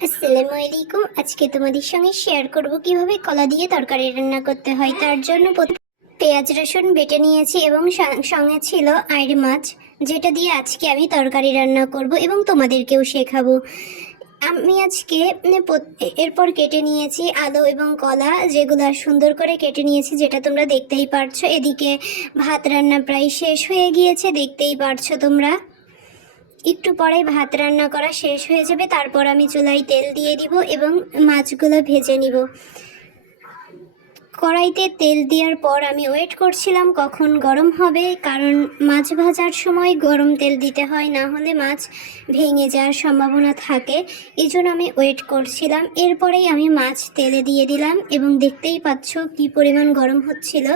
আসসালামু আলাইকুম। আজকে তোমাদের সঙ্গে শেয়ার করব কিভাবে কলা দিয়ে তরকারি রান্না করতে হয়। তার জন্য পেঁয়াজ রসুন বেটে নিয়েছি এবং সঙ্গে ছিল আইড় মাছ, যেটা দিয়ে আজকে আমি তরকারি রান্না করব এবং তোমাদেরকেও শেখাবো। আমি আজকে এরপর কেটে নিয়েছি আলু এবং কলা, যেগুলো সুন্দর করে কেটে নিয়েছি, যেটা তোমরা দেখতেই পারছো। এদিকে ভাত রান্না প্রায় শেষ হয়ে গিয়েছে, দেখতেই পারছো তোমরা। একটু পরে ভাত রান্না করা শেষ হয়ে যাবে, তারপর আমি চুলায় তেল দিয়ে দিব এবং মাছগুলো ভেজে নিব। কড়াইতে তেল দেওয়ার পর আমি ওয়েট করছিলাম কখন গরম হবে, কারণ মাছ ভাজার সময় গরম তেল দিতে হয়, না হলে মাছ ভেঙে যাওয়ার সম্ভাবনা থাকে। এই জন্য আমি ওয়েট করছিলাম। এরপরেই আমি মাছ তেলে দিয়ে দিলাম এবং দেখতেই পাচ্ছ কি পরিমাণ গরম হচ্ছিল।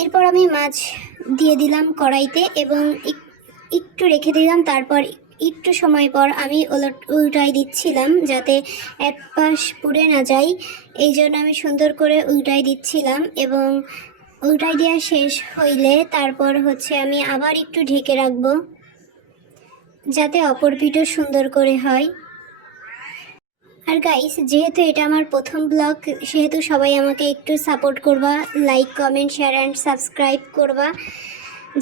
এরপর আমি মাছ দিয়ে দিলাম কড়াইতে এবং একটু রেখে দিলাম। তারপর একটু সময় পর আমি উল্টাই দিচ্ছিলাম, যাতে এক পাশ পুড়ে না যায়। এই জন্য আমি সুন্দর করে উল্টাই দিচ্ছিলাম এবং উল্টাই দেওয়া শেষ হইলে তারপর আমি আবার একটু ঢেকে রাখবো, যাতে অপর পিঠও সুন্দর করে হয়। আর গাইস, যেহেতু এটা আমার প্রথম ব্লগ, সেহেতু সবাই আমাকে একটু সাপোর্ট করবা, like comment share and subscribe করবা,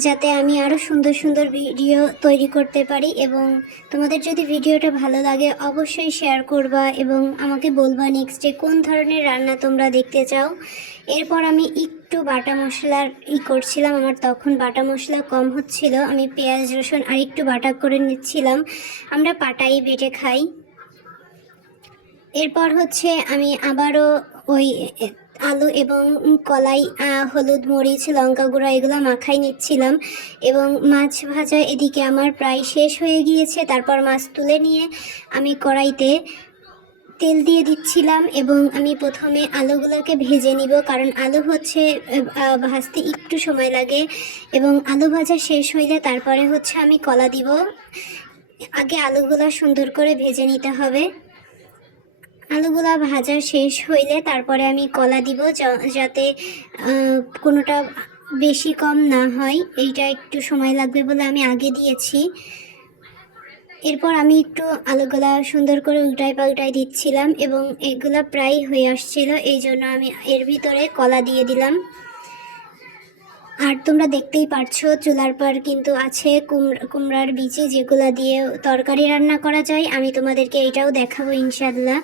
যাতে আমি আরও সুন্দর সুন্দর ভিডিও তৈরি করতে পারি। এবং তোমাদের যদি ভিডিওটা ভালো লাগে অবশ্যই শেয়ার করবা এবং আমাকে বলবা নেক্সটে কোন ধরনের রান্না তোমরা দেখতে চাও। এরপর আমি একটু বাটা মশলার করছিলাম, আমার তখন বাটা মশলা কম হচ্ছিল। আমি পেঁয়াজ রসুন আর একটু বাটা করে নিচ্ছিলাম, আমরা পাটাই বেটে খাই। এরপর আমি আবারও ওই আলু এবং কলাই, হলুদ মরিচ লঙ্কা গুঁড়া এগুলো মাখাই নিচ্ছিলাম এবং মাছ ভাজা এদিকে আমার প্রায় শেষ হয়ে গিয়েছে। তারপর মাছ তুলে নিয়ে আমি কড়াইতে তেল দিয়ে দিচ্ছিলাম এবং আমি প্রথমে আলুগুলোকে ভেজে নিব, কারণ আলু ভাজতে একটু সময় লাগে। এবং আলু ভাজা শেষ হইলে তারপরে আমি কলা দিব। আগে আলুগুলো সুন্দর করে ভেজে নিতে হবে। আলুগুলা ভাজা শেষ হইলে তারপরে আমি কলা দিব, যাতে কোনোটা বেশি কম না হয়। এইটা একটু সময় লাগবে বলে আমি আগে দিয়েছি। এরপর আমি একটু আলুগুলা সুন্দর করে উল্টাই পাল্টাই দিচ্ছিলাম এবং এগুলা প্রায় হয়ে আসছিল, এই জন্য আমি এর ভিতরে কলা দিয়ে দিলাম। আর তোমরা দেখতেই পারছো চুলার পর কিন্তু আছে কুমড়ার বিচি, যেগুলা দিয়ে তরকারি রান্না করা যায়। আমি তোমাদেরকে এটাও দেখাবো ইনশাল্লাহ।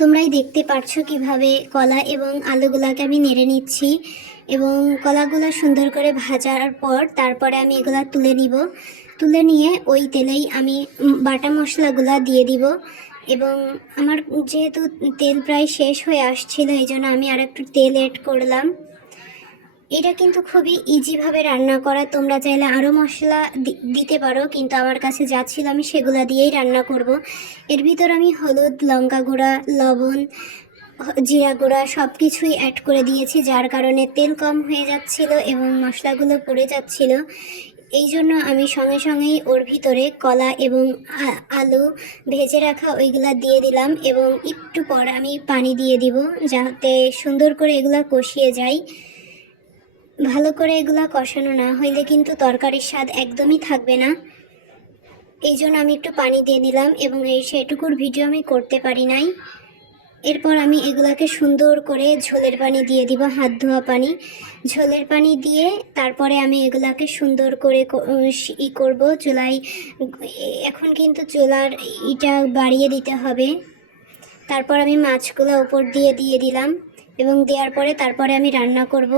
তোমরাই দেখতে পারছো কিভাবে কলা এবং আলুগুলাকে আমি নেড়ে নিচ্ছি এবং কলাগুলা সুন্দর করে ভাজার পর তারপরে আমি এগুলা তুলে নিব। তুলে নিয়ে ওই তেলেই আমি বাটা মশলাগুলা দিয়ে দিব এবং আমার যেহেতু তেল প্রায় শেষ হয়ে আসছিল, এই জন্য আমি আর একটু তেল অ্যাড করলাম। এটা কিন্তু খুবই ইজিভাবে রান্না করা, তোমরা চাইলে আরও মশলা দিতে পারো, কিন্তু আমার কাছে যা ছিল আমি সেগুলা দিয়েই রান্না করব। এর ভিতর আমি হলুদ, লঙ্কা গুঁড়া, লবণ, জিরা গুঁড়া সব কিছুই অ্যাড করে দিয়েছি, যার কারণে তেল কম হয়ে যাচ্ছিল এবং মশলাগুলো পড়ে যাচ্ছিল। এই জন্য আমি সঙ্গে সঙ্গেই ওর ভিতরে কলা এবং আলু ভেজে রাখা ওইগুলা দিয়ে দিলাম এবং একটু পর আমি পানি দিয়ে দিব, যাতে সুন্দর করে এগুলা কষিয়ে যায়। ভালো করে এগুলা কষানো না হইলে কিন্তু তরকারির স্বাদ একদমই থাকবে না। এই জন্য আমি একটু পানি দিয়ে দিলাম এবং সেটুকুর ভিডিও আমি করতে পারি নাই। এরপর আমি এগুলাকে সুন্দর করে ঝোলের পানি দিয়ে দিব, হাত ধোয়া পানি। ঝোলের পানি দিয়ে তারপরে আমি এগুলাকে সুন্দর করে করব চুলায়। এখন কিন্তু চুলার ইটা বাড়িয়ে দিতে হবে। তারপর আমি মাছগুলো উপর দিয়ে দিলাম এবং দেওয়ার পরে তারপরে আমি রান্না করব।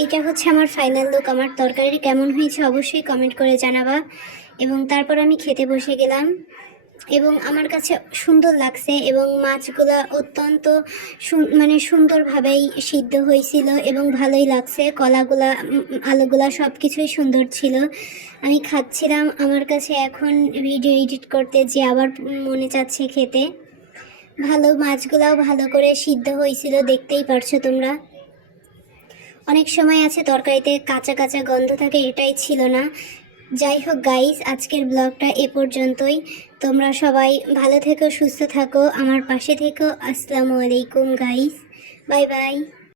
এইটা আমার ফাইনাল লুক। আমার তরকারি কেমন হয়েছে অবশ্যই কমেন্ট করে জানাবা। এবং তারপর আমি খেতে বসে গেলাম এবং আমার কাছে সুন্দর লাগছে এবং মাছগুলা অত্যন্ত সুন্দরভাবেই সিদ্ধ হয়েছিল এবং ভালোই লাগছে। কলাগুলা, আলুগুলা সব কিছুই সুন্দর ছিল। আমি খাচ্ছিলাম, আমার কাছে এখন ভিডিও এডিট করতে যে আবার মনে চাচ্ছে খেতে। মাছগুলাও ভালো করে সিদ্ধ হয়েছিল, দেখতেই পারছো তোমরা। অনেক সময় আছে তরকারিতে কাঁচা কাঁচা গন্ধ থাকে, এটাই ছিল না। যাই হোক গাইস, আজকের ব্লগটা এ পর্যন্তই। তোমরা সবাই ভালো থেকো, সুস্থ থাকো, আমার পাশে থেকো। আসসালামু আলাইকুম গাইস, বাই বাই।